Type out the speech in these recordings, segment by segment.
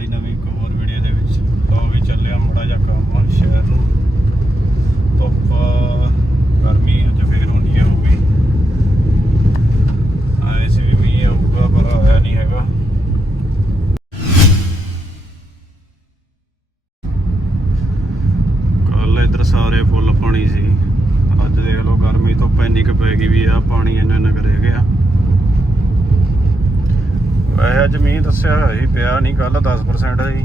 ਸਾਡੀ ਨਵੀਂ ਇੱਕ ਹੋਰ ਵੀਡੀਓ ਦੇ ਵਿੱਚ ਲੋ ਵੀ ਚੱਲਿਆ ਮੜਾ ਜਿਹਾ ਕੰਮ ਆ ਸ਼ਹਿਰ ਨੂੰ ਧੁੱਪ ਗਰਮੀ ਅੱਜ ਫੇਰ ਹੋਣੀ ਹੋਊਗੀ ਆਏ ਸੀ ਵੀ ਮੀਂਹ ਆਊਗਾ ਪਰ ਆਇਆ ਨਹੀਂ ਹੈਗਾ ਕੱਲ ਇਧਰ ਸਾਰੇ ਫੁੱਲ ਪਾਣੀ ਸੀ ਅੱਜ ਦੇਖ ਲਓ ਗਰਮੀ ਤੋਂ ਪੈਨੀ ਕ ਪੈ ਗਈ ਵੀ ਆ ਪਾਣੀ ਇੰਨਾ ਇੰਨਾ ਕੁ ਰਹਿ ਗਿਆ ਵੈਸੇ ਅੱਜ ਮੀਂਹ ਦੱਸਿਆ ਹੋਇਆ ਸੀ ਪਿਆ ਨਹੀਂ ਕੱਲ 10% ਸੀ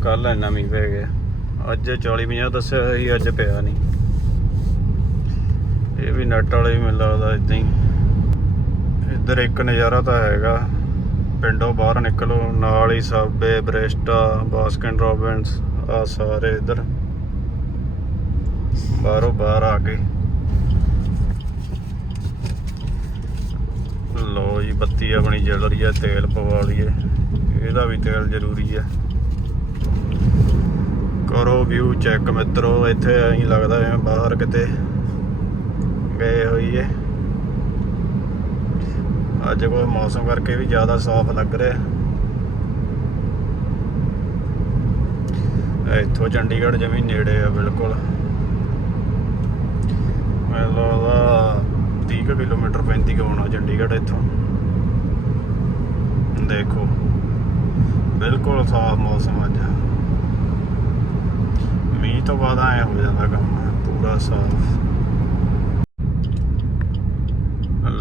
ਕੱਲ ਇੰਨਾ ਮੀਂਹ ਪੈ ਗਿਆ। ਅੱਜ 40 50 ਦੱਸਿਆ ਹੋਇਆ ਸੀ, ਅੱਜ ਪਿਆ ਨਹੀਂ। ਇਹ ਵੀ ਨੈਟ ਵਾਲੇ ਵੀ ਮੈਨੂੰ ਲੱਗਦਾ ਇਦਾਂ ਹੀ। ਇੱਧਰ ਇੱਕ ਨਜ਼ਾਰਾ ਤਾਂ ਹੈਗਾ। ਪਿੰਡੋਂ ਬਾਹਰ ਨਿਕਲੋ, ਨਾਲ ਹੀ ਸਾਬੇ, ਬ੍ਰੇਸਟਾ, ਬਾਸਕਿਨ ਰੌਬਿਨਸ ਆ ਸਾਰੇ ਇੱਧਰ। ਬਾਹਰੋਂ ਬਾਹਰ ਆ ਗਏ ਲੋ ਜੀ, ਬੱਤੀ ਆਪਣੀ ਜਲ ਰਹੀ ਹੈ, ਤੇਲ ਪਵਾ ਲਈਏ। ਇਹਦਾ ਵੀ ਤੇਲ ਜ਼ਰੂਰੀ ਹੈ ਕਰੋ ਵਿਊ ਚੈੱਕ ਮਿੱਤਰੋ, ਇੱਥੇ ਐਂ ਲੱਗਦਾ ਜਿਵੇਂ ਬਾਹਰ ਕਿਤੇ ਗਏ ਹੋਈਏ। ਅੱਜ ਕੋਈ ਮੌਸਮ ਕਰਕੇ ਵੀ ਜ਼ਿਆਦਾ ਸਾਫ਼ ਲੱਗ ਰਿਹਾ। ਇੱਥੋਂ ਚੰਡੀਗੜ੍ਹ ਜਮੀ ਨੇੜੇ ਆ ਬਿਲਕੁਲ। ਮੈਨੂੰ ਲੱਗਦਾ 30 ਕੁ ਕਿਲੋਮੀਟਰ 35 ਕੁ ਹੋਣਾ ਚੰਡੀਗੜ੍ਹ ਇੱਥੋਂ। ਦੇਖੋ। ਬਿਲਕੁਲ ਸਾਫ਼ ਮੌਸਮ ਅੱਜ। ਮੀਂਹ ਤੋਂ ਬਾਅਦ ਐ ਹੋ ਜਾਂਦਾ ਕੰਮ, ਪੂਰਾ ਸਾਫ਼।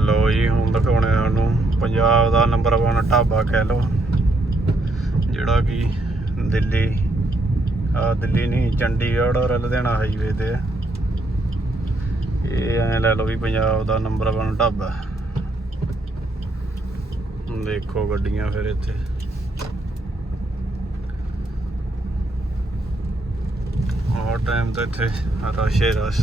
ਲੋ ਜੀ, ਹੁਣ ਦਿਖਾਉਣੇ ਤੁਹਾਨੂੰ ਪੰਜਾਬ ਦਾ ਨੰਬਰ 1 ਢਾਬਾ ਕਹਿ ਲਓ। ਜਿਹੜਾ ਕਿ ਦਿੱਲੀ, ਆ ਦਿੱਲੀ ਨਹੀਂ, ਚੰਡੀਗੜ੍ਹ ਔਰ ਲੁਧਿਆਣਾ ਹਾਈਵੇ ਤੇ। ਇਹ ਐ ਲੈ ਲਓ ਵੀ ਪੰਜਾਬ ਦਾ ਨੰਬਰ 1 ਢਾਬਾ। ਦੇਖੋ ਗੱਡੀਆਂ ਫਿਰ ਇੱਥੇ। ਹਰ ਟਾਈਮ ਤਾਂ ਇੱਥੇ ਰਸ਼ ਹੀ ਰਸ਼।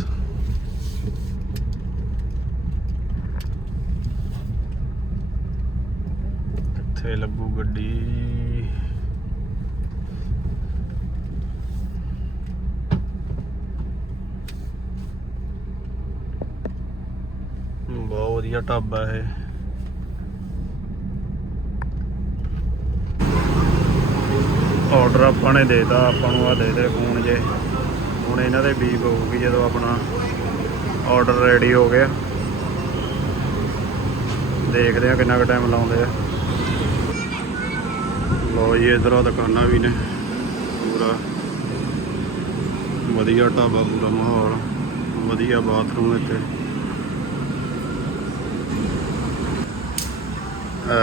ਇੱਥੇ ਲੱਗੂ ਗੱਡੀ। ਬਹੁਤ ਵਧੀਆ ਢਾਬਾ ਇਹ। ਆਰਡਰ ਆਪਾਂ ਨੇ ਦੇਤਾ, ਆਪਾਂ ਨੂੰ ਆ ਦੇ ਦੇ ਫੋਨ ਜੇ। ਹੁਣ ਇਹਨਾਂ ਦੇ ਬੀਪ ਹੋਊਗੀ ਜਦੋਂ ਆਪਣਾ ਆਰਡਰ ਰੈਡੀ ਹੋ ਗਿਆ। ਦੇਖਦੇ ਆ ਕਿੰਨਾ ਕੁ ਟਾਈਮ ਲਾਉਂਦੇ ਆ। ਲੋ ਜੀ, ਇਧਰੋਂ ਦੁਕਾਨਾਂ ਵੀ ਨੇ। ਪੂਰਾ ਵਧੀਆ ਢਾਬਾ, ਪੂਰਾ ਮਾਹੌਲ। ਵਧੀਆ ਬਾਥਰੂਮ ਇੱਥੇ।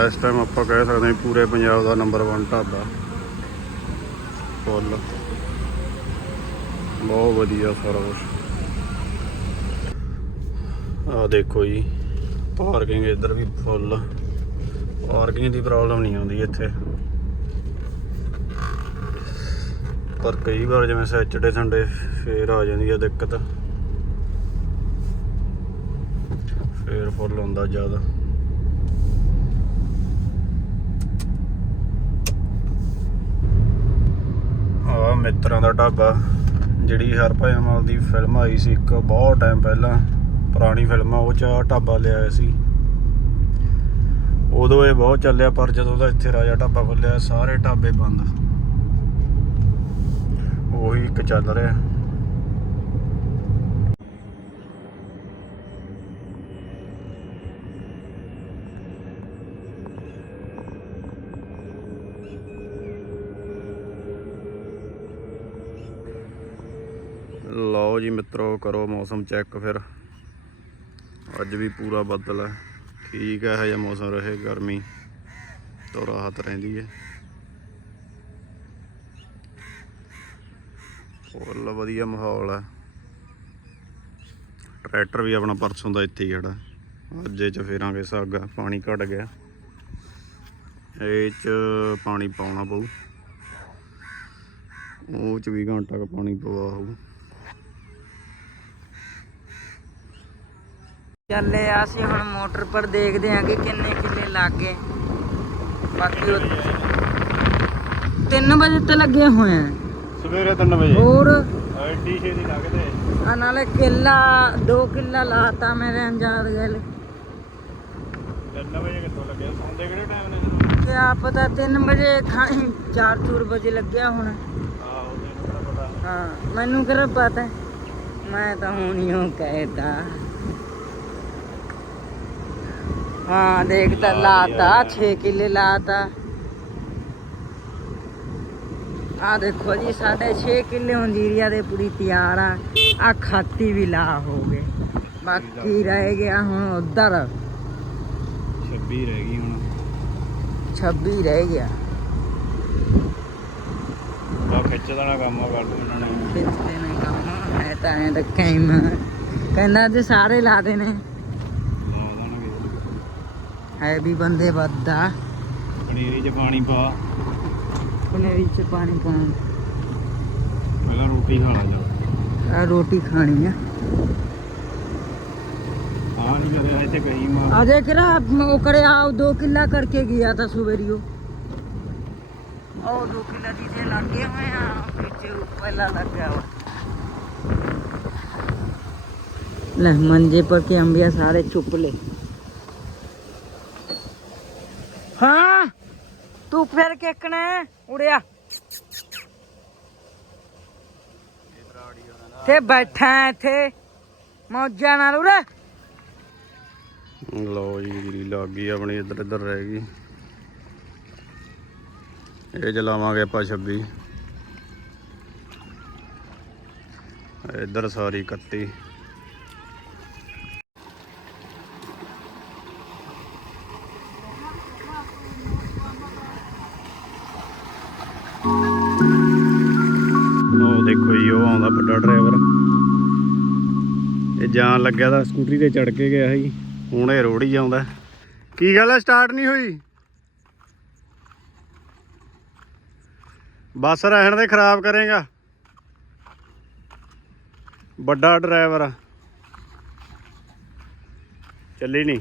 ਇਸ ਟਾਈਮ ਆਪਾਂ ਕਹਿ ਸਕਦੇ ਹਾਂ ਪੂਰੇ ਪੰਜਾਬ ਦਾ ਨੰਬਰ 1 ਢਾਬਾ। ਫੁੱਲ। ਬਹੁਤ ਵਧੀਆ ਸਾਰਾ ਕੁਛ। ਆ ਦੇਖੋ ਜੀ ਪਾਰਕਿੰਗ ਇੱਧਰ ਵੀ ਫੁੱਲ ਪਾਰਕਿੰਗ ਦੀ ਪ੍ਰੋਬਲਮ ਨਹੀਂ ਆਉਂਦੀ ਇੱਥੇ। ਪਰ ਕਈ ਵਾਰ ਜਿਵੇਂ ਸੈਚਰਡੇ ਸੰਡੇ ਫੇਰ ਆ ਜਾਂਦੀ ਹੈ ਦਿੱਕਤ। ਫੇਰ ਫੁੱਲ ਹੁੰਦਾ ਜ਼ਿਆਦਾ। ਆ ਮਿੱਤਰਾਂ ਦਾ ਢਾਬਾ। ਜਿਹੜੀ ਹਰਭਜਨ ਦੀ ਫਿਲਮ ਆਈ ਸੀ ਇੱਕ ਬਹੁਤ ਟਾਈਮ ਪਹਿਲਾਂ, ਪੁਰਾਣੀ ਫਿਲਮ ਆ, ਉਹ ਚ ਢਾਬਾ ਲਿਆਇਆ ਸੀ। ਉਦੋਂ ਇਹ ਬਹੁਤ ਚੱਲਿਆ, ਪਰ ਜਦੋਂ ਦਾ ਇੱਥੇ ਰਾਜਾ ਢਾਬਾ ਖੁੱਲਿਆ ਸਾਰੇ ਢਾਬੇ ਬੰਦ। ਉਹੀ ਇੱਕ ਚੱਲ ਰਿਹਾ। ਜੀ ਮਿੱਤਰੋ, ਕਰੋ ਮੌਸਮ ਚੈੱਕ ਫਿਰ। ਅੱਜ ਵੀ ਪੂਰਾ ਬੱਦਲ ਹੈ। ਠੀਕ ਹੈ ਜਿਹਾ ਮੌਸਮ ਰਹੇ, ਗਰਮੀ। ਤੋਂ ਰਾਹਤ ਰਹਿੰਦੀ ਹੈ। ਫੁੱਲ ਵਧੀਆ ਮਾਹੌਲ ਹੈ। ਟਰੈਕਟਰ ਵੀ ਆਪਣਾ ਪਰਸੋਂ ਦਾ ਇੱਥੇ ਹੀ ਖੜਾ। ਅੱਜ ਇਹ ਚ ਫੇਰਾਂਗੇ ਸਾਗਾ, ਪਾਣੀ ਘਟ ਗਿਆ। ਇਹ ਚ ਪਾਣੀ ਪਾਉਣਾ ਪਊ। ਉਹ ਚ ਵੀ ਘੰਟਾ ਕ ਪਾਣੀ ਪਵਾ ਹੋਊ। ਚੱਲੇ ਆ ਅਸੀਂ ਹੁਣ ਮੋਟਰ ਪਰ ਦੇਖਦੇ ਆਂ ਕਿ ਕਿੰਨੇ ਕਿੱਲੇ ਲੱਗ ਗਏ। ਬਾਕੀ ਉਹ 3 ਵਜੇ ਤੇ ਲੱਗੇ ਹੋਏ ਆ। ਸਵੇਰੇ 3 ਵਜੇ। ਹੋਰ? ਐਡੀ ਛੇਤੀ ਲੱਗਦੇ। ਆ ਨਾਲੇ ਕਿੱਲਾ 2 ਕਿੱਲਾ ਲਾਤਾ ਮੇਰੇ ਅੰਜਾਦ ਗਲ। 3 ਵਜੇ ਕਿੱਥੋਂ ਲੱਗੇ? ਸੌਂਦੇ ਕਿਹੜੇ ਟਾਈਮ ਨੇ? ਕਿਆ ਪਤਾ 3 ਵਜੇ ਖਾਣੀ 4 ਵਜੇ ਲੱਗਿਆ ਹੁਣ। ਹਾਂ ਮੈਨੂੰ ਕਿਹੜਾ ਪਤਾ? ਮੈਂ ਤਾਂ ਹੁਣ ਹੀ ਉਹ ਕਹਿਤਾ। ਹਾਂ ਦੇਖ ਤਾਂ ਲਾਤਾ 6 ਕਿੱਲੇ ਲਾਤਾ। ਆ ਦੇਖੋ ਜੀ ਸਾਡੇ 6 ਕਿੱਲੇ ਹੁੰਜੀਰੀਆ ਦੇ ਪੂਰੀ ਤਿਆਰ ਆ। ਆ ਖਾਤੀ ਵੀ ਲਾ ਹੋ ਗਏ। ਬਾਕੀ ਰਹਿ ਗਿਆ ਹੁਣ ਉਧਰ। 26 ਰਹਿ ਗਈ ਹੁਣ। 26 ਰਹਿ ਗਿਆ। ਬਾ ਖਿੱਚ ਦੇਣਾ ਕੰਮ ਆ ਕਰ ਦੂ ਇਹਨਾਂ ਨੇ ਖਿੱਚਦੇ ਨੇ ਕੰਮ ਹੈ ਤਾਂ ਐ ਤਾਂ ਕਹਿੰਦਾ ਜੇ ਸਾਰੇ ਲਾ ਦੇਣੇ। ਹੈ ਵੀ ਬੰਦੇ ਵੱਧਾ ਪਨੀਰੀ 'ਚ ਪਾਣੀ ਪਾ। ਉਹਨੇ ਵਿੱਚ ਪਾਣੀ ਪਾਉਣ ਪਹਿਲਾਂ ਰੋਟੀ ਖਾ ਲਾ ਜਾ। ਆ ਰੋਟੀ ਖਾਣੀ ਆ। ਆ ਦੇਖ ਰਾ ਉਹ ਕਰੇ ਆ ਦੋ ਕਿੱਲਾ ਕਰਕੇ ਗਿਆ ਤਾਂ ਸੁਵੇਰੀਓ ਉਹ। ਦੋ ਕਿੱਲਾ ਦੀ ਤੇ ਲੱਗੇ ਹੋਏ ਆ ਵਿੱਚ ਪਹਿਲਾ ਲੱਗਿਆ ਵਾ। ਲੈ ਮੰਜੇ ਪਰ ਕੇ ਅੰਬਿਆ ਸਾਰੇ ਚੁੱਪ ਲੈ ਹਾਂ? ਤੂੰ ਫਿਰ ਕਿਕਣਾ? ਉੜਿਆ। ਤੇ ਬੈਠਾ ਇੱਥੇ। ਮੌਜਾਂ ਨਾਲ ਉਰੇ ਲਓ ਜੀ ਗਰੀ ਲੱਗ ਗਈ ਆਪਣੀ ਇੱਧਰ ਇੱਧਰ ਰਹਿ ਗਈ। ਇਹ ਚਲਾਵਾਂਗੇ ਆਪਾਂ 26 ਇੱਧਰ ਸਾਰੀ 31 ਇਹ ਜਾਣ ਲੱਗਿਆ ਤਾਂ ਸਕੂਟਰੀ ਤੇ ਚੜ ਕੇ ਗਿਆ ਸੀ। ਹੁਣ ਇਹ ਰੋੜ ਹੀ ਆਉਂਦਾ। ਕੀ ਗੱਲ ਹੈ ਸਟਾਰਟ ਨਹੀਂ ਹੋਈ? ਬੱਸ ਰਹਿਣ ਦੇ ਖਰਾਬ ਕਰੇਗਾ। ਵੱਡਾ ਡਰਾਈਵਰ ਚੱਲੀ ਨਹੀਂ।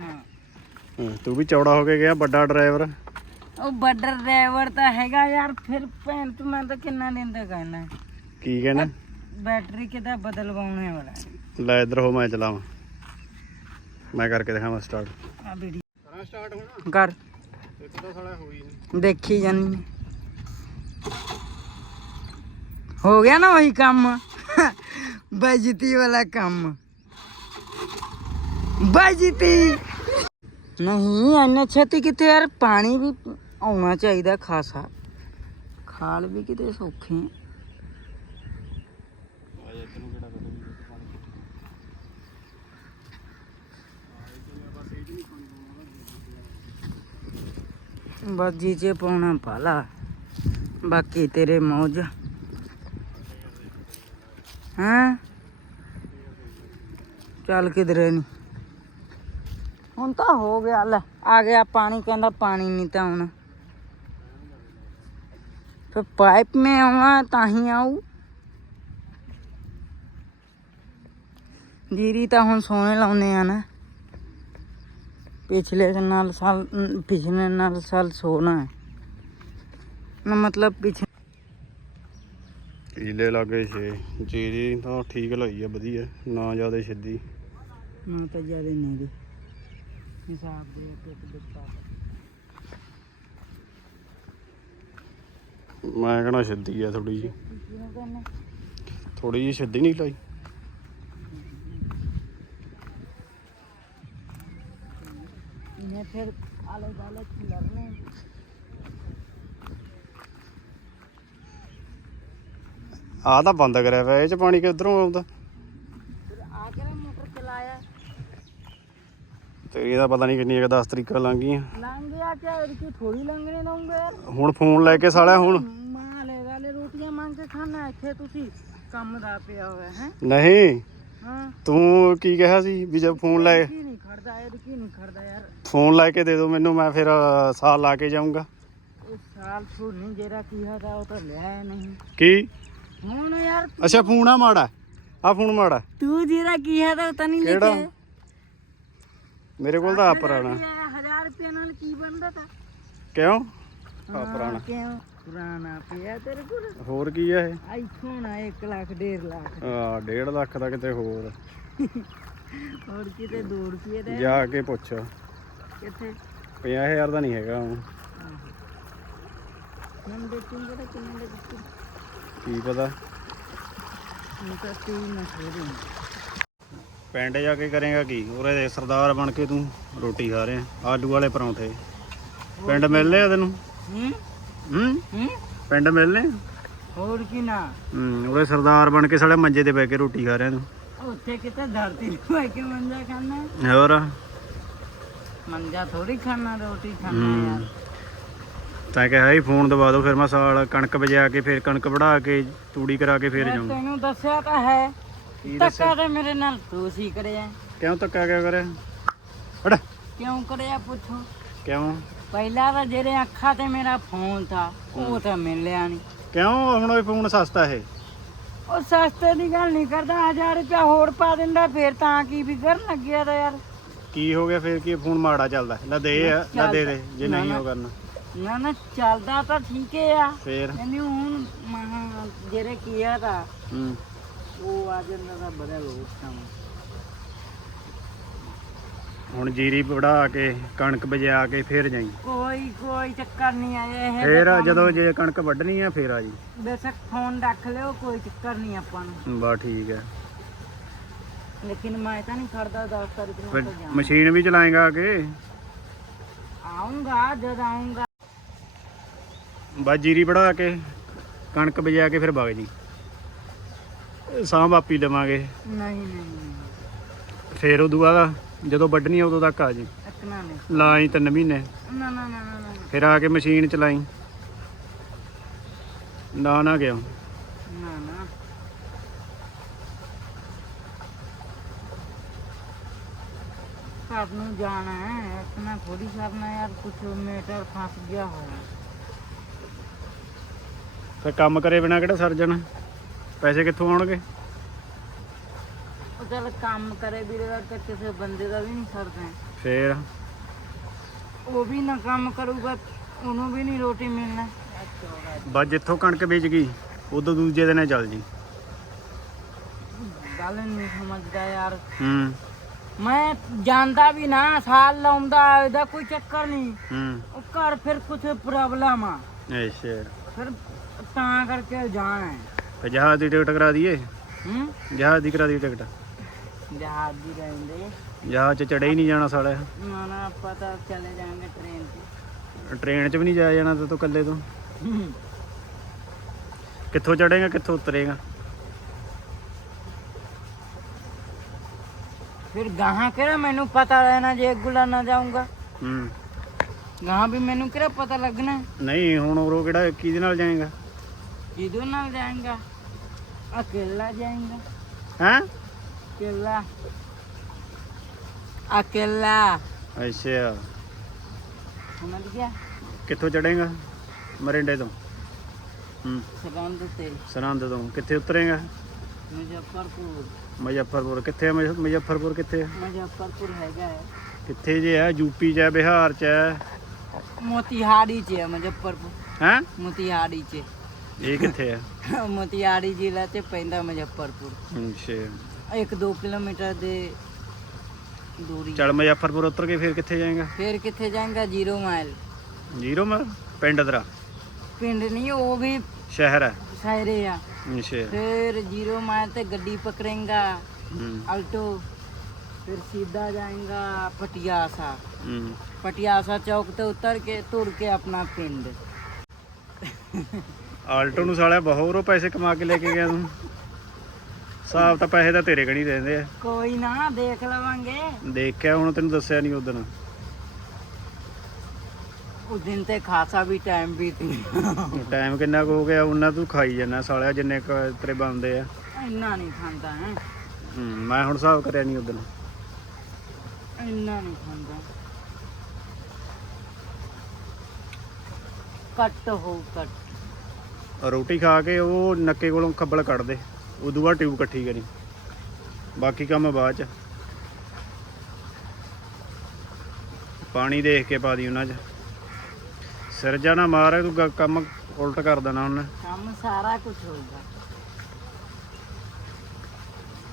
ਹਾਂ। ਤੂੰ ਵੀ ਚੌੜਾ ਹੋ ਕੇ ਗਿਆ ਵੱਡਾ ਡਰਾਈਵਰ ਉਹ ਬੱਡਰ ਡਰਾਈਵਰ ਤਾਂ ਹੈਗਾ ਯਾਰ ਫਿਰ ਭੈਣ ਤੂੰ ਮੈਂ ਤਾਂ ਕਿੰਨਾ ਦਿਨ ਦਾ ਕਹਿਣਾ। ਕੀ ਕਹਿਣਾ? ਬੈਟਰੀ ਕਿਤਾ ਬਦਲਵਾਉਣੇ ਵਾਲਾ? ਲੈ ਇੱਧਰ ਹੋ ਮੈਂ ਚਲਾਵਾਂ। ਮੈਂ ਕਰਕੇ ਦਿਖਾਵਾਂ ਸਟਾਰਟ ਆ ਵੀਡੀਓ ਕਰਾਂ ਸਟਾਰਟ ਹੋਣਾ? ਕਰ। ਇੱਕ ਤਾਂ ਸਾਲਾ ਹੋਈ ਨਹੀਂ ਦੇਖੀ ਜਾਨੀ ਹੋ ਗਿਆ ਨਾ ਉਹੀ ਕੰਮ? ਬਜਤੀ ਵਾਲਾ ਕੰਮ। ਬਜਤੀ। ਨਹੀਂ ਇੰਨਾ ਛੇਤੀ ਕਿਤੇ ਯਾਰ? ਪਾਣੀ ਵੀ ਆਉਣਾ ਚਾਹੀਦਾ ਖਾਸਾ। ਖਾਲ ਵੀ ਕਿਤੇ ਸੌਖੇ ਆ। ਤੈਨੂੰ ਕਿਹੜਾ ਪਤਾ ਬਸ ਜੀ ਚ ਪਾਉਣਾ ਪਾਲਾ। ਬਾਕੀ ਤੇਰੇ ਮੌਜ। ਹਾਂ? ਚੱਲ ਕਿਧਰੇ ਨਹੀਂ ਹੁਣ ਤਾਂ ਹੋ ਗਿਆ, ਲੈ, ਆ ਗਿਆ ਪਾਣੀ, ਕਹਿੰਦਾ ਪਾਣੀ ਨਹੀਂ ਤਾਂ ਹੁਣ। ਫਿਰ ਪਾਈਪ ਮੈਂ ਆਉਣਾ, ਤਾਂ ਹੀ ਆਊ। ਜੀਰੀ ਤਾਂ ਹੁਣ ਸੋਹਣੇ ਲਾਉਨੇ ਆ ਨਾ। ਪਿਛਲੇ ਨਾਲ ਸਾਲ ਅਮ, ਪਿਛਲੇ ਨਾਲ ਸਾਲ ਸੋਨਾ ਹੈ। ਨਾ ਮਤਲਬ ਪਿਛਲੇ ਲੱਗੇ ਛੇ। ਜੀਰੀ ਤਾਂ ਠੀਕ ਲਾਈ ਆ ਵਧੀਆ। ਨਾ ਜ਼ਿਆਦਾ ਸਿੱਧੀ ਨਾ ਤਾਂ ਜ਼ਿਆਦਾ ਨਹੀਂ ਦੇ ਹਿਸਾਬ ਦੇ ਟਿਕ ਦਿੱਤਾ ਮੈਂ ਕਹਣਾ ਸਿੱਧੀ ਆ ਥੋੜੀ ਜੀ ਥੋੜੀ ਜੀ ਸਿੱਧੀ ਨਹੀਂ ਲਾਈ ਇਹਨੇ ਫਿਰ ਆਲੇ ਦਾਲੇ ਲੜਨੇ ਆਹ ਤਾਂ ਬੰਦ ਕਰਿਆ ਪਿਆ ਇਹ ਚ ਪਾਣੀ ਕਿੱਧਰੋਂ ਆਉਂਦਾ? ਫਿਰ ਆ ਕੇ ਨਾ ਮੋਟਰ ਚਲਾਇਆ। ਤੇ ਇਹਦਾ ਪਤਾ ਨਹੀਂ ਕਿੰਨੀਆਂ ਕੁ 10 ਤਰੀਕਾਂ ਲੰਘ ਗਈਆਂ ਲੰਘ ਗਿਆ ਕਿ ਇਹਦੀ ਥੋੜੀ ਲੰਘਣੇ ਦਊਂਗੇ ਹੁਣ ਫੋਨ ਲੈ ਕੇ ਸਾਲਿਆ ਹੁਣ। ਮਾਂ ਲੈ ਵਾਲੇ ਰੋਟੀਆਂ ਮੰਗ ਕੇ ਖਾਣਾ ਇੱਥੇ ਤੁਸੀਂ ਕੰਮ ਦਾ ਪਿਆ ਹੋਇਆ ਹੈ? ਨਹੀਂ। ਹਾਂ। ਤੂੰ ਕੀ ਕਿਹਾ ਸੀ ਵੀ ਜਦ ਫੋਨ ਲੈ ਕੀ ਨਹੀਂ ਖੜਦਾ ਇਹ ਕੀ ਨਹੀਂ ਖੜਦਾ ਯਾਰ। ਫੋਨ ਲੈ ਕੇ ਦੇ ਦਿਓ ਮੈਨੂੰ ਮੈਂ ਫਿਰ ਅ, ਸਾਲ ਲਾ ਕੇ ਜਾਊਂਗਾ। ਸਾਲ ਛੋੜ ਨਹੀਂ ਜਿਹੜਾ ਕੀ ਹੈਗਾ ਉਹ ਤਾਂ ਲਿਆ ਨਹੀਂ। ਕੀ? ਹੁਣ ਯਾਰ। ਅੱਛਾ ਫੋਨ ਆ ਮਾੜਾ। ਆ ਫੋਨ ਮਾੜਾ। ਤੂੰ ਜਿਹੜਾ ਕੀ ਹੈਗਾ ਉਹ ਤਾਂ ਨਹੀਂ ਕਿਹੜਾ? ਲਿਖਿਆ ਮੇਰੇ ਕੋਲ ਤਾਂ ਆ ਪੁਰਾਣਾ। ਹਜ਼ਾਰ ਰੁਪਏ ਨਾਲ ਕੀ ਬਣਦਾ ਤਾ? ਕਿਉਂ? ਆ ਪੁਰਾਣਾ। ਕਿਉਂ? ਪੁਰਾਣਾ ਪਿਆ ਤੇਰੇ ਕੋਲ? ਹੋਰ ਕੀ ਆ ਇਹ? ਆਈਫੋਨ ਆ 1 ਲੱਖ 1.5 ਲੱਖ। ਆ 1.5 ਲੱਖ ਦਾ ਕਿਤੇ ਹੋਰ। ਹੋਰ ਕਿਤੇ 2 ਰੁਪਏ ਦਾ ਜਾ ਕੇ ਪੁੱਛ। ਕਿੱਥੇ? 50000 ਦਾ ਨਹੀਂ ਹੈਗਾ ਹੁਣ। ਵੇਚੂੰਗਾ ਤਾਂ ਕਿੰਨੇ ਦੇ ਦਿੱਤੇ? ਕੀ ਪਤਾ? ਮੈਂ ਤਾਂ ਤੀ ਮਸ਼ਹੂਰ ਪਿੰਡ ਜਾ ਕੇ ਕਰੇਗਾ ਕੀ? ਉਰੇ ਦੇ ਸਰਦਾਰ ਬਣ ਕੇ ਤੂੰ ਰੋਟੀ ਖਾ ਰਿਹਾ। ਆਲੂ ਵਾਲੇ ਪਰੌਂਠੇ। ਪਿੰਡ ਮਿਲਨੇ ਆ ਤੈਨੂੰ? ਹੂੰ? ਹੂੰ? ਹੂੰ? ਪਿੰਡ ਮਿਲਨੇ? ਹੋਰ ਕੀ ਨਾ? ਹੂੰ ਉਰੇ ਸਰਦਾਰ ਬਣ ਕੇ ਸਾਲੇ ਮੰਜੇ ਤੇ ਬੈ ਕੇ ਰੋਟੀ ਖਾ ਰਿਹਾ ਤੂੰ ਉੱਥੇ ਕਿਤੇ ਧਰਤੀ ਨੂੰ ਬੈ ਕੇ ਮੰਜਾ ਖਾਣਾ ਹੋਰ? ਮੰਜਾ ਥੋੜੀ ਖਾਣਾ ਰੋਟੀ ਖਾਣਾ ਯਾਰ। ਹੂੰ ਤਾਂ ਕਿਹਾ ਸੀ ਫੋਨ ਦਵਾ ਦਿਓ ਫਿਰ ਮੈਂ ਸਾਲ ਕਣਕ ਵਜਾ ਕੇ ਫਿਰ ਕਣਕ ਵੜਾ ਕੇ ਤੂੜੀ ਕਰਾ ਕੇ ਫਿਰ ਜਾਊਂ ਤੈਨੂੰ ਦੱਸਿਆ ਤਾਂ ਹੈ। ਧੱਕਾ ਤਾਂ ਮੇਰੇ ਨਾਲ ਤੂੰ ਸੀ ਕਰਿਆ। ਕਿਉਂ ਧੱਕਾ ਕਿਆ ਕਰਿਆ? ਹਟ ਕਿਉਂ ਕਰਿਆ ਪੁੱਛੋ। ਕਿਉਂ? ਪਹਿਲਾਂ ਤਾਂ ਜਿਹੜੇ ਅੱਖਾਂ ਤੇ ਮੇਰਾ ਫੋਨ ਥਾ ਉਹ ਤਾਂ ਮਿਲਿਆ ਨਹੀਂ ਕਿਉਂ? ਹੁਣ ਉਹ ਫੋਨ ਸਸਤਾ ਹੈ। ਉਹ ਸਸਤੇ ਦੀ ਗੱਲ ਨਹੀਂ ਕਰਦਾ 1000 ਰੁਪਇਆ ਹੋਰ ਪਾ ਦਿੰਦਾ ਫੇਰ ਤਾਂ ਕੀ ਵੀ ਕਰਨ ਲੱਗਿਆ ਤਾਂ ਯਾਰ। ਕੀ ਹੋ ਗਿਆ? ਫਿਰ ਕੀ ਫੋਨ ਮਾੜਾ ਚੱਲਦਾ ਲੈ ਦੇ ਆ ਲੈ ਦੇ ਦੇ ਜੇ ਨਹੀਂ। ਉਹ ਕਰਨਾ। ਨਾ ਨਾ ਚੱਲਦਾ ਤਾਂ ਠੀਕ ਹੈ ਆ। ਫੇਰ? ਇਹਨੇ ਹੁਣ ਮਹਾ ਜਿਹੜੇ ਕੀਆ ਤਾਂ ਹੂੰ। ਉਹ ਆ ਜਾਂਦਾ ਤਾਂ ਬੜਾ ਲੋਕ ਕੰਮ। ਹੁਣ ਜੀਰੀ ਵੜਾ ਕੇ ਕਣਕ ਵਜਾ ਕੇ ਫਿਰ ਜਾਈ। ਕੋਈ ਕੋਈ ਚੱਕਰ ਨਹੀਂ ਆਇਆ ਇਹ ਫੇਰ ਜਦੋਂ ਜੇ ਕਣਕ ਵੱਢਣੀ ਆ ਫੇਰ ਆ ਜੀ। ਬੇਸ਼ੱਕ ਫੋਨ ਰੱਖ ਲਿਓ ਕੋਈ ਚੱਕਰ ਨਹੀਂ ਆਪਾਂ ਨੂੰ। ਬਾ ਠੀਕ ਹੈ ਲੇਕਿਨ ਮੈਂ ਤਾਂ ਨਹੀਂ ਖੜਦਾ 10 ਤਾਰੀਖ ਨੂੰ ਫਿਰ ਤਾਂ ਜਾਣਾ ਮਸ਼ੀਨ ਵੀ ਚਲਾਏਗਾ ਅੱਗੇ ਆਉਂਗਾ ਜਦ ਆਉਂਗਾ ਬਸ ਜੀਰੀ ਵੜਾ ਕੇ ਕਣਕ ਵਜਾ ਕੇ ਫਿਰ ਵਗ ਜੀ ਸਾਂਭ ਆਪੀ ਲਵਾਂਗੇ। ਨਹੀਂ ਨਹੀਂ ਨਹੀਂ। ਫੇਰ ਉਦੋਂ ਬਾਅਦ ਜਦੋਂ ਵੱਢਣੀ ਆ ਉਦੋਂ ਤੱਕ ਆ ਜੀ। ਲਾਈ ਤਿੰਨ ਮਹੀਨੇ। ਨਾ ਨਾ ਨਾ ਨਾ ਨਾ। ਫਿਰ ਆ ਕੇ ਮਸ਼ੀਨ ਚਲਾਈ। ਨਾ ਨਾ ਗਿਆ। ਨਾ ਨਾ। ਘਰ ਨੂੰ ਜਾਣਾ ਹੈ ਇਤਨਾ ਥੋੜੀ ਕਰਨਾ ਯਾਰ ਕੁਛ ਮੀਟਰ ਫਸ ਗਿਆ ਹੋਇਆ। ਫਿਰ ਕੰਮ ਕਰੇ ਬਿਨਾ ਕਿਹੜਾ ਸਰਜਣ ਪੈਸੇ ਕਿੱਥੋਂ ਆਉਣਗੇ? ਚੱਲ ਕੰਮ ਕਰੇ ਵੀਰੇ ਦਾ ਤਾਂ ਕਿਸੇ ਬੰਦੇ ਦਾ ਵੀ ਨਹੀਂ ਸਰਦਾ। ਫੇਰ? ਉਹ ਵੀ ਨਾ ਕੰਮ ਕਰੂਗਾ ਉਹਨੂੰ ਵੀ ਨਹੀਂ ਰੋਟੀ ਮਿਲਣਾ। ਬਸ ਜਿੱਥੋਂ ਕਣਕ ਵੇਚ ਗਈ ਉਦੋਂ ਦੂਜੇ ਦਿਨੇ ਚੱਲ ਜੀ। ਗੱਲ ਨਹੀਂ ਸਮਝਦਾ ਯਾਰ। ਹੂੰ। ਮੈਂ ਜਾਂਦਾ ਵੀ ਨਾ ਸਾਲ ਲਾਉਂਦਾ ਇਹਦਾ ਕੋਈ ਚੱਕਰ ਨਹੀਂ ਹੂੰ। ਉਹ ਘਰ ਫਿਰ ਕੁਝ ਪ੍ਰੋਬਲਮ ਆ। ਅੱਛਾ। ਫਿਰ ਤਾਂ ਕਰਕੇ ਜਾਣਾ ਹੈ। ਜਹਾਜ਼ ਦੀ ਟਿਕਟ ਕਰਾ ਦਈਏ? ਹੂੰ। ਜਹਾਜ਼ ਦੀ ਕਰਾ ਦੀ ਟਿਕਟ? ਜਹਾਜ਼ ਦੀ ਰਹਿੰਦੇ। ਜਹਾਜ਼ 'ਚ ਚੜੇ ਹੀ ਨਹੀਂ ਜਾਣਾ ਸਾਲਿਆ। ਨਾ ਨਾ ਪਤਾ ਚਲੇ ਜਾਣਗੇ ਟ੍ਰੇਨ ਤੇ। ਟ੍ਰੇਨ 'ਚ ਵੀ ਨਹੀਂ ਜਾਇਆ ਜਾਣਾ ਤੇ ਤੂੰ ਇਕੱਲੇ ਤੋਂ। ਕਿੱਥੋਂ ਚੜੇਗਾ ਕਿੱਥੋਂ ਉਤਰੇਗਾ? ਫਿਰ ਗਾਹਾਂ ਕਿਹੜਾ ਮੈਨੂੰ ਪਤਾ ਰਹਿਣਾ ਜੇ ਗੁਲਾ ਨਾ ਜਾਊਂਗਾ? ਹੂੰ। ਗਾਹਾਂ ਵੀ ਮੈਨੂੰ ਕਿਹੜਾ ਪਤਾ ਲੱਗਣਾ? ਨਹੀਂ ਹੁਣ ਉਹ ਕਿਹੜਾ ਕਿਹਦੇ ਨਾਲ ਜਾਏਗਾ? ਕਿਦੋਂ ਨਾਲ ਜਾਏਗਾ? ਅਕੇਲਾ ਜਾਏਗਾ। ਹੈਂ? ਅਕੇਲਾ ਅਕੇਲਾ ਅੱਛਾ ਸਮਝ ਗਿਆ ਕਿੱਥੋਂ ਚੜੇਗਾ ਮਰਿੰਡੇ ਤੋਂ ਹੂੰ ਸਰੰਦ ਤੇ ਕਿੱਥੇ ਉਤਰੇਗਾ ਮੁਜ਼ੱਫਰਪੁਰ ਮੁਜ਼ੱਫਰਪੁਰ ਕਿੱਥੇ ਮੁਜ਼ੱਫਰਪੁਰ ਕਿੱਥੇ ਮੁਜ਼ੱਫਰਪੁਰ ਹੈਗਾ ਹੈ ਕਿੱਥੇ ਜੇ ਹੈ ਯੂਪੀ 'ਚ ਹੈ ਬਿਹਾਰ 'ਚ ਹੈ ਮੋਤੀਹਾਰੀ ਚ ਹੈ ਮੁਜ਼ੱਫਰਪੁਰ ਹੈਂ ਮੋਤੀਹਾਰੀ ਚ ਇਹ ਕਿੱਥੇ ਹੈ ਮੋਤੀਹਾਰੀ ਜ਼ਿਲ੍ਹਾ ਤੇ ਪੈਂਦਾ ਮੁਜ਼ੱਫਰਪੁਰ ਅੱਛਾ 1-2 ਕਿਲੋਮੀਟਰ ਦੇ ਦੂਰੀ। ਚਲ ਮੁਜ਼ੱਫਰਪੁਰ ਉਤਰ ਕੇ ਫਿਰ ਕਿੱਥੇ ਜਾਏਗਾ? ਫਿਰ ਕਿੱਥੇ ਜਾਏਗਾ? 0 ਮਾਈਲ। ਜ਼ੀਰੋ ਮਾ ਪਿੰਡ ਤੇਰਾ? ਪਿੰਡ ਨਹੀਂ ਉਹ ਵੀ ਸ਼ਹਿਰ ਹੈ। ਸ਼ਹਿਰੇ ਆ। ਸ਼ਹਿਰ। ਫਿਰ 0 ਮਾਈਲ ਤੇ ਗੱਡੀ ਪਕੜੇਗਾ। ਹੂੰ। ਆਲਟੋ। ਫਿਰ ਸਿੱਧਾ ਜਾਏਗਾ ਪਟਿਆਸਾ। ਹੂੰ। ਪਟਿਆਸਾ ਚੌਕ ਤੇ ਉਤਰ ਕੇ ਤੁਰ ਕੇ ਆਪਣਾ ਪਿੰਡ। ਆਲਟੋ ਨੂੰ ਸਾਲਿਆ ਬਹੁਤ ਰੋ ਪੈਸੇ ਕਮਾ ਕੇ ਲੈ ਕੇ ਗਿਆ ਤੂੰ। ਸਾਫ਼ ਤਾਂ ਪੈਸੇ ਤਾਂ ਤੇਰੇ ਕਣੀ ਦੇਂਦੇ ਆ। ਕੋਈ ਨਾ ਦੇਖ ਲਵਾਂਗੇ। ਦੇਖਿਆ ਹੁਣ ਤੈਨੂੰ ਦੱਸਿਆ ਨਹੀਂ ਉਦੋਂ ਉਸ ਦਿਨ ਤੇ ਖਾਸਾ ਵੀ ਟਾਈਮ ਵੀ ਸੀ ਟਾਈਮ ਕਿੰਨਾ ਕੁ ਹੋ ਗਿਆ ਉਹਨਾਂ ਤੂੰ ਖਾਈ ਜਾਣਾ ਸਾਲਿਆ ਜਿੰਨੇ ਤੇਰੇ ਬੰਦੇ ਆ। ਇੰਨਾ ਨਹੀਂ ਖਾਂਦਾ ਹੈ। ਮੈਂ ਹੁਣ ਹਿਸਾਬ ਕਰਿਆ ਨਹੀਂ ਉਦੋਂ ਇੰਨਾ ਨਹੀਂ ਖਾਂਦਾ। ਕੱਟ ਹੋ ਕੱਟ ਰੋਟੀ ਖਾ ਕੇ ਉਹ ਨੱਕੇ ਕੋਲੋਂ ਖੱਬਲ ਕੱਢਦੇ। ਉਦੋਂ ਬਾਅਦ ਟਿਊਬ ਇਕੱਠੀ ਕਰੀ। ਬਾਕੀ ਕੰਮ ਬਾਅਦ ਚ। ਪਾਣੀ ਦੇਖ ਕੇ ਪਾ ਦੀ ਉਹਨਾਂ 'ਚ। ਸਿਰ ਜਾ ਨਾ ਮਾਰ ਤੂੰ ਗ- ਕੰਮ ਉਲਟ ਕਰ ਦੇਣਾ ਉਹਨੇ। ਕੰਮ ਸਾਰਾ ਕੁਝ ਹੋਊਗਾ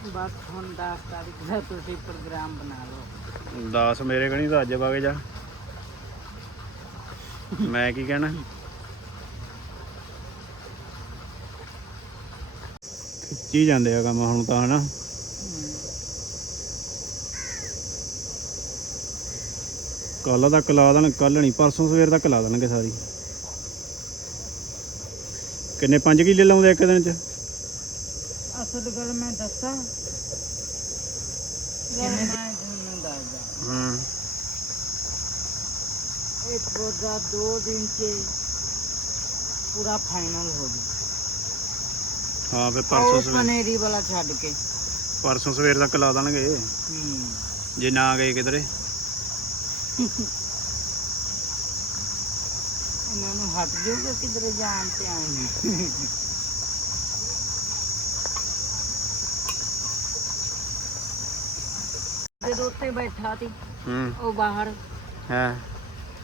ਬਸ ਹੁਣ 10 ਤਾਰੀਖ ਦਾ ਤੁਸੀਂ ਪ੍ਰੋਗਰਾਮ ਬਣਾ ਲਓ। 10 ਮੇਰੇ ਕਣੀ ਤਾਂ ਅੱਜ ਵਗ ਜਾ। ਮੈਂ ਕੀ ਕਹਿਣਾ? ਖਿੱਚੀ ਜਾਂਦੇ ਆ ਕੰਮ ਹੁਣ ਤਾਂ ਹਨਾ? ਕੱਲ ਤੱਕ ਲਾ ਦੇਣ ਕੱਲ ਨਹੀਂ ਪਰਸੋਂ ਸਵੇਰ ਤੱਕ ਲਾ ਦੇਣਗੇ ਸਾਰੀ। ਕਿੰਨੇ 5 ਕਿੱਲੇ ਲਾਉਂਦੇ ਇੱਕ ਦਿਨ ਚ? ਅਸਲ ਗੱਲ ਮੈਂ ਦੱਸਾਂ। ਮੈਂ ਤੁਹਾਨੂੰ ਦੱਸਦਾ। ਹੂੰ। ਇੱਕ ਬੋਝਾ ਦੋ ਦਿਨ ਚ ਪੂਰਾ ਫਾਈਨਲ ਹੋ ਜੂ ਹਾਂ ਫੇ ਪਰਸੋਂ ਉਹ ਸਵੇਰ ਪਨੇਰੀ ਵਾਲਾ ਛੱਡ ਕੇ। ਪਰਸੋਂ ਸਵੇਰ ਤੱਕ ਲਾ ਦੇਣਗੇ ਹੂੰ। ਜੇ ਨਾ ਗਏ ਕਿਧਰੇ। ਇਹਨਾਂ ਨੂੰ ਹਟ ਜਾਊਗਾ ਕਿਧਰੇ ਜਾਣ ਤੇ ਆਏਂਗੇ ਜਦੋਂ ਉੱਤੇ ਬੈਠਾ ਸੀ ਹੂੰ। ਉਹ ਬਾਹਰ ਹੈ।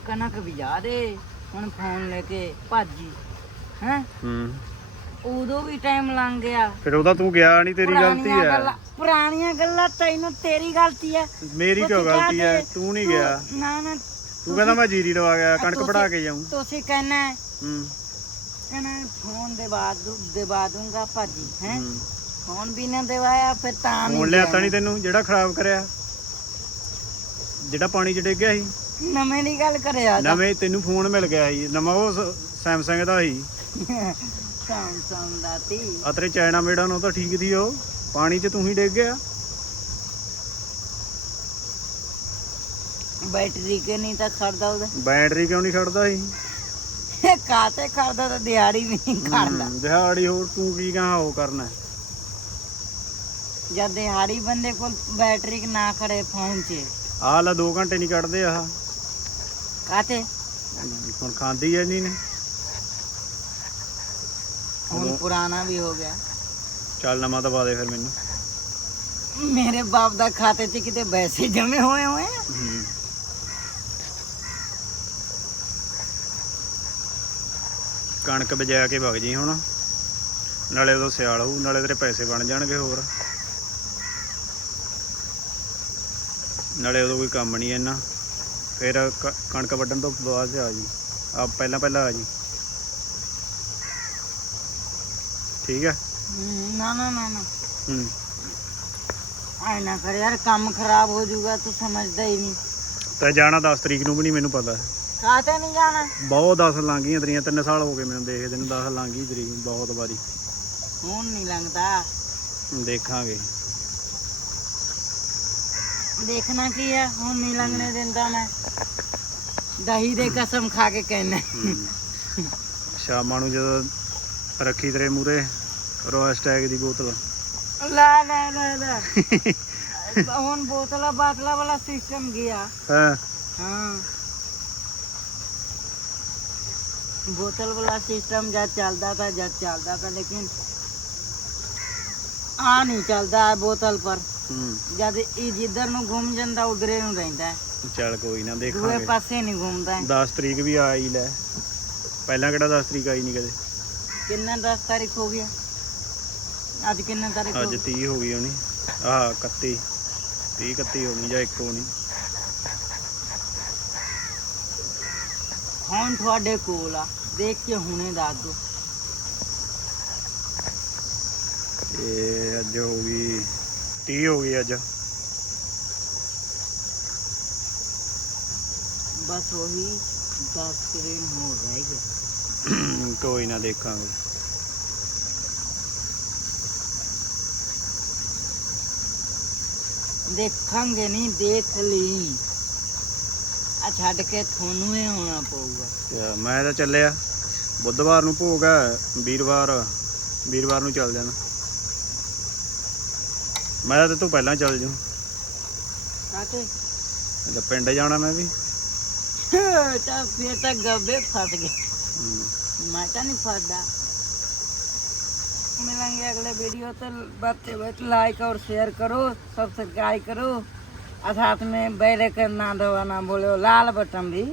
ਕਣਕ ਵਿਜਾ ਦੇ ਹੁਣ ਫੋਨ ਲੈ ਕੇ ਭਾਜੀ ਹੈ? ਹੂੰ। ਉਦੋਂ ਵੀ ਟਾਈਮ ਲੰਘ ਗਿਆ। ਫਿਰ ਉਹਦਾ ਤੂੰ ਗਿਆ ਨਹੀਂ ਤੇਰੀ ਗਲਤੀ ਹੈ। ਪੁਰਾਣੀਆਂ ਗੱਲਾਂ ਤੈਨੂੰ ਤੇਰੀ ਗਲਤੀ ਹੈ। ਮੇਰੀ ਕਿਉਂ ਗਲਤੀ ਹੈ? ਤੂੰ ਨਹੀਂ ਗਿਆ। ਨਾ ਨਾ। ਤੂੰ ਕਹਿੰਦਾ ਮੈਂ ਜੀਰੀ ਲਵਾ ਗਿਆ ਕਣਕ ਪੜਾ ਕੇ ਜਾਊਂ। ਤੁਸੀਂ ਕਹਿਣਾ ਹੈ, ਹੂੰ। ਕਹਿਣਾ ਫੋਨ ਦੇ ਬਾਅਦ ਦਵਾ ਦੂੰਗਾ ਭਾਜੀ ਹੈ? ਫੋਨ ਵੀ ਨਾ ਦਿਵਾਇਆ ਫਿਰ ਤਾਂ ਨਹੀਂ ਹੁਣ ਲਿਆ ਤਾਂ ਨਹੀਂ ਤੈਨੂੰ ਜਿਹੜਾ ਖਰਾਬ ਕਰਿਆ। ਜਿਹੜਾ ਪਾਣੀ ਚ ਡਿੱਗ ਗਿਆ ਸੀ। ਨਵੇਂ ਦੀ ਗੱਲ ਕਰਿਆ ਨਵੇਂ ਤੈਨੂੰ ਫੋਨ ਮਿਲ ਗਿਆ ਸੀ। ਨਵਾਂ ਉਹ ਸੈਮਸੰਗ ਦਾ ਸੀ। ਸੌਂ ਸੌਂਦਾ ਤੀ ਆ ਤੇਰੇ ਠੀਕ ਦੀ ਉਹ। ਪਾਣੀ 'ਚ ਤੂੰ ਹੀ ਡਿੱਗ ਗਿਆ। ਬੈਟਰੀ ਕਿ ਨਹੀਂ ਤਾਂ ਖੜਦਾ ਉਹਦਾ? ਬੈਟਰੀ ਕਿਉਂ ਨਹੀਂ ਖੜਦਾ ਸੀ? ਕਾਤੇ ਖੜਦਾ ਤਾਂ ਦਿਹਾੜੀ ਵੀ ਨਹੀਂ ਖੜਦਾ। ਦਿਹਾੜੀ ਹੋਰ ਤੂੰ ਕੀ ਕਹਾਂ ਉਹ ਕਰਨਾ? ਜਦ ਦਿਹਾੜੀ ਬੰਦੇ ਕੋਲ ਬੈਟਰੀ ਨਾ ਖੜੇ ਫੋਨ 'ਚ। ਆਹ ਲੈ 2 ਘੰਟੇ ਨਹੀਂ ਕੱਢਦੇ ਆਹ। ਕਾਤੇ ਹੁਣ ਖਾਂਦੀ ਐ ਨਹੀਂ ਨੇ ਹੁਣ ਪੁਰਾਣਾ ਵੀ ਹੋ ਗਿਆ। ਚੱਲ ਨਵਾਂ ਪਾ ਦੇ ਫਿਰ ਮੈਨੂੰ। ਮੇਰੇ ਬਾਪ ਦਾ ਖਾਤੇ 'ਚ ਕਿਤੇ ਪੈਸੇ ਜਮੇ ਹੋਏ ਹੋਏ ਹੂੰ। ਕਣਕ ਬਜਾ ਕੇ ਵਗ ਜੀ ਹੁਣ। ਨਾਲੇ ਉਦੋਂ ਸਿਆਲ ਹੋਊ ਨਾਲੇ ਤੇਰੇ ਪੈਸੇ ਬਣ ਜਾਣਗੇ ਹੋਰ। ਨਾਲੇ ਉਦੋਂ ਕੋਈ ਕੰਮ ਨਹੀਂ ਇੰਨਾ। ਫਿਰ ਕਣਕ ਵੱਢਣ ਤੋਂ ਬਾਅਦ ਆ ਜੀ। ਆ ਪਹਿਲਾਂ ਪਹਿਲਾਂ ਆ ਜੀ। ਠੀਕ ਹੈ ਨਾ ਨਾ ਨਾ ਨਾ। ਹੂੰ। ਆਏ ਨਾ ਕਰ ਯਾਰ ਕੰਮ ਖਰਾਬ ਹੋ ਜਾਊਗਾ ਤੂੰ ਸਮਝਦਾ ਹੀ ਨਹੀਂ। ਤਾਂ ਜਾਣਾ 10 ਤਰੀਕ ਨੂੰ ਵੀ ਨਹੀਂ ਮੈਨੂੰ ਪਤਾ। ਕਾਹਤੇ ਨਹੀਂ ਜਾਣਾ? ਬਹੁਤ 10 ਲੰਘੀਆਂ ਤੇਰੀਆਂ 3 ਸਾਲ ਹੋ ਗਏ ਮੈਨੂੰ ਦੇਖਦੇ ਨੂੰ 10 ਲੰਘੀ ਤੇਰੀ ਬਹੁਤ ਵਾਰੀ। ਹੁਣ ਨਹੀਂ ਲੰਘਦਾ। ਦੇਖਾਂਗੇ। ਦੇਖਣਾ ਕੀ ਹੈ ਹੁਣ ਨਹੀਂ ਲੰਘਣੇ ਦਿੰਦਾ ਮੈਂ। ਦਹੀਂ ਦੇ ਕਸਮ ਖਾ ਕੇ ਕਹਿਣਾ ਸ਼ਾਮਾਂ ਨੂੰ ਜਦੋਂ ਰੱਖੀ ਤੇਰੇ ਮੂਰੇ ਰੋਇਲ ਸਟੈਗ ਦੀ ਬੋਤਲ। ਲੈ ਲੈ ਲੈ ਲੈ। ਹੁਣ ਬੋਤਲਾ ਬਾਤਲਾ ਵਾਲਾ ਸਿਸਟਮ ਗਿਆ। ਹਾਂ। ਹਾਂ। ਬੋਤਲ ਵਾਲਾ ਸਿਸਟਮ ਜਦ ਚੱਲਦਾ ਤਾਂ ਜਦ ਚੱਲਦਾ ਤਾਂ ਲੇਕਿਨ ਆ ਨਹੀਂ ਚੱਲਦਾ ਬੋਤਲ ਪਰ। ਜਦ ਇਹ ਜਿੱਧਰ ਨੂੰ ਘੁੰਮ ਜਾਂਦਾ ਉਧਰੇ ਨੂੰ ਰਹਿੰਦਾ ਚੱਲ ਕੋਈ ਨਾ ਦੇਖਾਂਗੇ। ਦੂਏ ਪਾਸੇ ਨਹੀਂ ਘੁੰਮਦਾ 10 ਤਰੀਕ ਵੀ ਆਈ ਲੈ। ਪਹਿਲਾਂ ਕਿਹੜਾ 10 ਤਰੀਕ ਆਈ ਨਹੀਂ ਕਦੇ? ਕਿੰਨਾ 10 ਤਾਰੀਖ ਹੋ ਗਿਆ? ਅੱਜ ਕਿੰਨਾ ਤਾਰੀਖ ਹੋ ਅੱਜ 30 ਹੋ ਗਈ ਹੋਣੀ। ਆਹ 31 30 31 ਹੋਣੀ ਜਾਂ 1 ਹੋਣੀ। ਹੁਣ ਤੁਹਾਡੇ ਕੋਲ ਆ। ਦੇਖ ਕੇ ਹੁਣੇ ਦੱਸ ਦੋ ਇਹ ਅੱਜ ਹੋ ਗਈ 30 ਹੋ ਗਈ ਅੱਜ। ਬਸ ਉਹੀ 10 ਦਿਨ ਹੋ ਰਹਿ ਗਏ। ਕੋਈ ਨਾ ਦੇਖਾਂਗੇ। ਦੇਖਾਂਗੇ ਨਹੀਂ ਦੇਖ ਲਈ। ਆ ਛੱਡ ਕੇ ਤੁਹਾਨੂੰ ਹੀ ਹੋਣਾ ਪਊਗਾ। ਤੇ ਮੈਂ ਤਾਂ ਚੱਲਿਆ। ਬੁੱਧਵਾਰ ਨੂੰ ਭੋਗ ਹੈ ਵੀਰਵਾਰ। ਵੀਰਵਾਰ ਨੂੰ ਚੱਲ ਜਾਣਾ। ਮੈਂ ਤਾਂ ਤੂੰ ਪਹਿਲਾਂ ਚੱਲ ਜੂ ਕਾਤੇ ਪਿੰਡ ਜਾਣਾ ਮੈਂ ਵੀ। ਤਾਂ ਫਿਰ ਤਾਂ ਗੱਬੇ ਫਸ ਗਏ। ਹਮ, मैं तो नहीं फंसदा मिलेंगे अगले वीडियो तो बच्चे बच्चे लाइक और शेयर करो सब्सक्राइब करो और साथ में बेल आइकन ना दबाना बोलो लाल बटन भी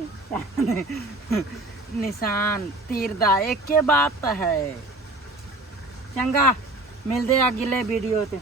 निशान तीर दा एक के बात है चंगा मिलते अगले वीडियो ते